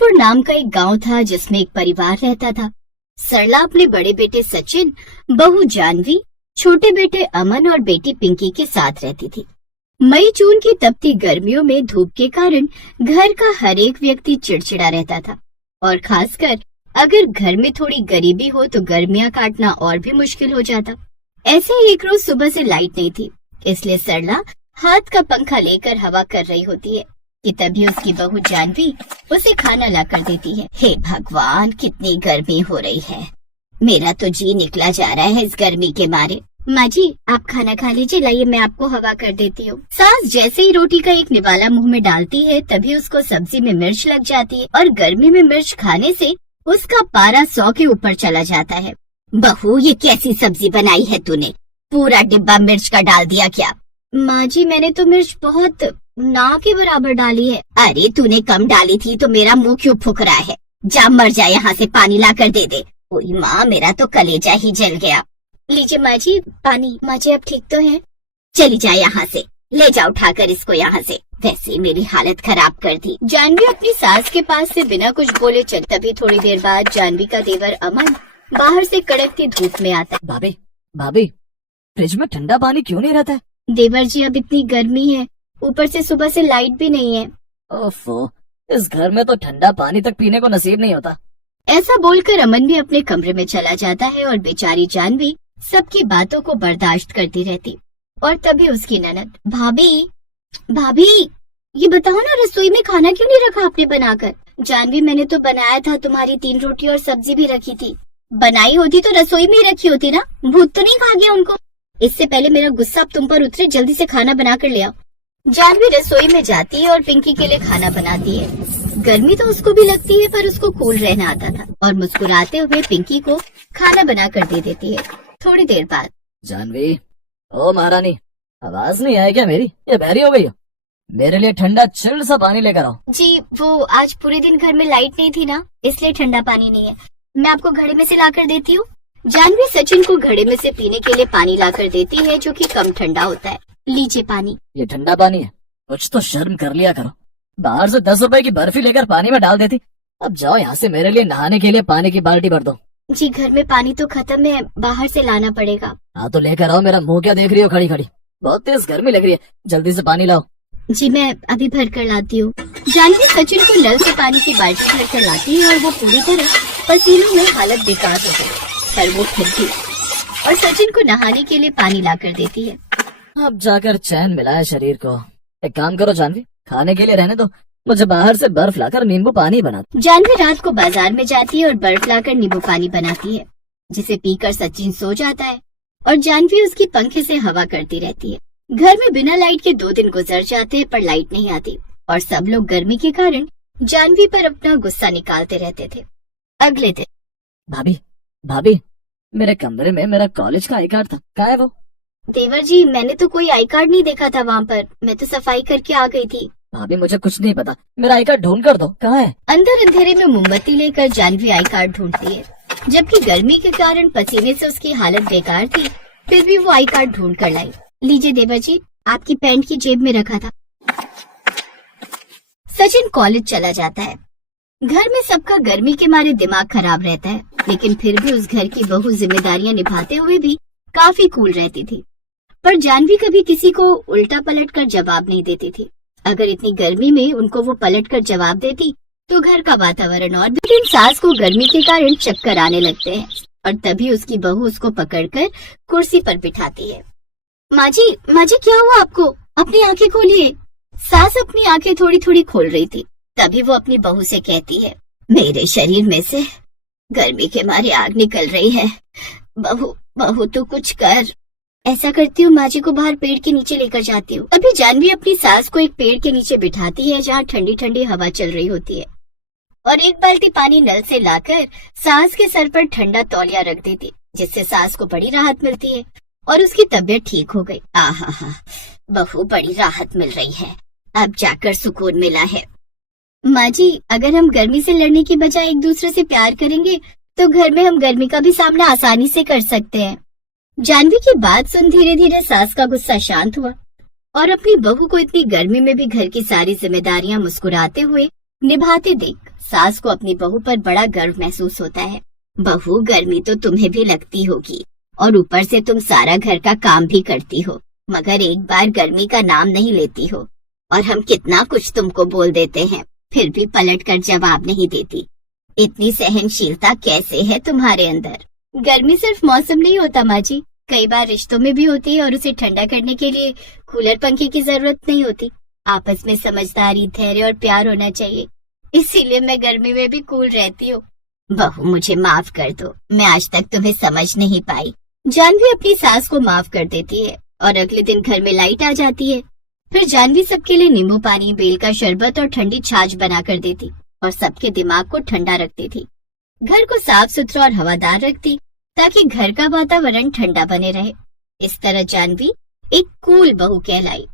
राजपुर नाम का एक गांव था जिसमें एक परिवार रहता था। सरला अपने बड़े बेटे सचिन, बहू जानवी, छोटे बेटे अमन और बेटी पिंकी के साथ रहती थी। मई जून की तपती गर्मियों में धूप के कारण घर का हर एक व्यक्ति चिड़चिड़ा रहता था और खासकर अगर घर में थोड़ी गरीबी हो तो गर्मियां काटना और भी मुश्किल हो जाता। ऐसे ही एक रोज सुबह से लाइट नहीं थी, इसलिए सरला हाथ का पंखा लेकर हवा कर रही होती है कि तभी उसकी बहू जानवी उसे खाना ला कर देती है। हे भगवान, कितनी गर्मी हो रही है, मेरा तो जी निकला जा रहा है इस गर्मी के मारे। माँ जी, आप खाना खा लीजिए, लाइए मैं आपको हवा कर देती हूँ। सास जैसे ही रोटी का एक निवाला मुंह में डालती है तभी उसको सब्जी में मिर्च लग जाती है और गर्मी में मिर्च खाने से उसका पारा 100 के ऊपर चला जाता है। बहू, ये कैसी सब्जी बनाई है तूने? पूरा डिब्बा मिर्च का डाल दिया क्या? माँ जी, मैंने तो मिर्च बहुत ना के बराबर डाली है। अरे तूने कम डाली थी तो मेरा मुंह क्यों फूक रहा है? जा मर जा, यहाँ से पानी ला कर दे दे। ओई माँ, मेरा तो कलेजा ही जल गया। लीजिए माँ जी पानी। माँ जी, आप ठीक तो हैं? चली जाए यहाँ से, ले जाओ उठाकर इसको यहाँ से, वैसे ही मेरी हालत खराब कर दी। जानवी अपनी सास के पास से बिना कुछ बोले चल। तभी थोड़ी देर बाद जानवी का देवर अमन बाहर से कड़कती धूप में आता है। भाभी, भाभी, फ्रिज में ठंडा पानी क्यों नहीं रहता है? देवर जी, अब इतनी गर्मी है, ऊपर से सुबह से लाइट भी नहीं है। ओफो, इस घर में तो ठंडा पानी तक पीने को नसीब नहीं होता। ऐसा बोलकर अमन भी अपने कमरे में चला जाता है और बेचारी जानवी सबकी बातों को बर्दाश्त करती रहती। और तभी उसकी ननद, भाभी भाभी, ये बताओ ना, रसोई में खाना क्यों नहीं रखा आपने बनाकर? जानवी, मैंने तो बनाया था, तुम्हारी 3 रोटी और सब्जी भी रखी थी। बनाई होती तो रसोई में ही रखी होती ना, भूत तो नहीं खा गया उनको? इससे पहले मेरा गुस्सा अब तुम पर उतरे, जल्दी से खाना बना कर ले आओ। जानवी रसोई में जाती है और पिंकी के लिए खाना बनाती है। गर्मी तो उसको भी लगती है पर उसको कूल रहना आता था और मुस्कुराते हुए पिंकी को खाना बना कर दे देती है। थोड़ी देर बाद, जानवी, ओ महारानी, आवाज नहीं आया क्या मेरी? ये बहरी हो गई हो? मेरे लिए ठंडा चिल्ड सा पानी लेकर आओ। जी, वो आज पूरे दिन घर में लाइट नहीं थी ना, इसलिए ठंडा पानी नहीं है। मैं आपको घड़े में से ला कर देती हूँ। जानवी सचिन को घड़े में से पीने के लिए पानी ला कर देती है जो कि कम ठंडा होता है। लीजिए पानी। ये ठंडा पानी है, कुछ तो शर्म कर लिया करो। बाहर से 10 रुपए की बर्फी लेकर पानी में डाल देती। अब जाओ यहाँ से, मेरे लिए नहाने के लिए पानी की बाल्टी भर दो। जी, घर में पानी तो खत्म है, बाहर से लाना पड़ेगा। हाँ तो लेकर आओ। मेरा मुंह क्या देख रही हो खड़ी खड़ी? बहुत तेज गर्मी लग रही है, जल्दी से पानी लाओ। जी, मैं अभी भर कर लाती हूँ। जानवी सचिन को नल से पानी की बाल्टी भर कर लाती है और वो पूरी तरह पसीनों में हालत बेकार हो गई, पर वो फिर भी और सचिन को नहाने के लिए पानी ला कर देती है। अब जाकर चैन मिला है शरीर को। एक काम करो जानवी, खाने के लिए रहने दो, मुझे बाहर से बर्फ लाकर नींबू पानी बना दो। जानवी रात को बाजार में जाती है और बर्फ लाकर नींबू पानी बनाती है, जिसे पीकर सचिन सो जाता है और जानवी उसकी पंखे से हवा करती रहती है। घर में बिना लाइट के 2 दिन गुजर जाते हैं पर लाइट नहीं आती और सब लोग गर्मी के कारण जानवी पर अपना गुस्सा निकालते रहते थे। अगले दिन, भाभी, भाभी, मेरे कमरे में मेरा कॉलेज का आई कार्ड था, कहाँ है वो? देवर जी, मैंने तो कोई आई कार्ड नहीं देखा था वहाँ पर, मैं तो सफाई करके आ गई थी। भाभी, मुझे कुछ नहीं पता, मेरा आई कार्ड ढूंढ कर दो, कहाँ है? अंदर अंधेरे में मोमबत्ती लेकर जानवी आई कार्ड ढूंढती है। जबकि गर्मी के कारण पसीने से उसकी हालत बेकार थी, फिर भी वो आई कार्ड ढूंढ कर लाई। लीजिए देवर जी, आपकी पैंट की जेब में रखा था। सचिन कॉलेज चला जाता है। घर में सबका गर्मी के मारे दिमाग खराब रहता है, लेकिन फिर भी उस घर की बहू जिम्मेदारियां निभाते हुए भी काफी कूल रहती थी। पर जानवी कभी किसी को उल्टा पलट कर जवाब नहीं देती थी। अगर इतनी गर्मी में उनको वो पलट कर जवाब देती तो घर का वातावरण और भी। सास को गर्मी के कारण चक्कर आने लगते हैं और तभी उसकी बहू उसको पकड़कर कुर्सी पर बिठाती है। माँ जी, क्या हुआ आपको? अपनी आंखें खोलिए। सास अपनी आंखें थोड़ी थोड़ी खोल रही थी, तभी वो अपनी बहू से कहती है, मेरे शरीर में से गर्मी के मारे आग निकल रही है। बहू तो कुछ कर। ऐसा करती हूँ, माँ जी को बाहर पेड़ के नीचे लेकर जाती हूँ। अभी जानवी अपनी सास को एक पेड़ के नीचे बिठाती है जहाँ ठंडी ठंडी हवा चल रही होती है और एक बाल्टी पानी नल से लाकर सास के सर पर ठंडा तौलिया रख देती, जिससे सास को बड़ी राहत मिलती है और उसकी तबीयत ठीक हो गई। आहा, बहू बड़ी राहत मिल रही है, अब जाकर सुकून मिला है। माँ जी, अगर हम गर्मी से लड़ने की बजाय एक दूसरे से प्यार करेंगे तो घर में हम गर्मी का भी सामना आसानी से कर सकते हैं। जानवी की बात सुन धीरे धीरे सास का गुस्सा शांत हुआ और अपनी बहू को इतनी गर्मी में भी घर की सारी जिम्मेदारियां मुस्कुराते हुए निभाते देख सास को अपनी बहू पर बड़ा गर्व महसूस होता है। बहू, गर्मी तो तुम्हें भी लगती होगी और ऊपर से तुम सारा घर का काम भी करती हो, मगर एक बार गर्मी का नाम नहीं लेती हो। और हम कितना कुछ तुमको बोल देते हैं, फिर भी पलट कर जवाब नहीं देती। इतनी सहनशीलता कैसे है तुम्हारे अंदर? गर्मी सिर्फ मौसम नहीं होता माँ जी, कई बार रिश्तों में भी होती है और उसे ठंडा करने के लिए कूलर पंखे की जरूरत नहीं होती। आपस में समझदारी, धैर्य और प्यार होना चाहिए, इसीलिए मैं गर्मी में भी कूल रहती हूँ। बहू, मुझे माफ कर दो, मैं आज तक तुम्हें समझ नहीं पाई। जानवी अपनी सास को माफ कर देती है और अगले दिन घर में लाइट आ जाती है। फिर जानवी सबके लिए नींबू पानी, बेल का शरबत और ठंडी छाछ बना कर देती और सबके दिमाग को ठंडा रखती थी। घर को साफ सुथरा और हवादार रखती ताकि घर का वातावरण ठंडा बने रहे। इस तरह जानवी एक कूल बहू कहलाई।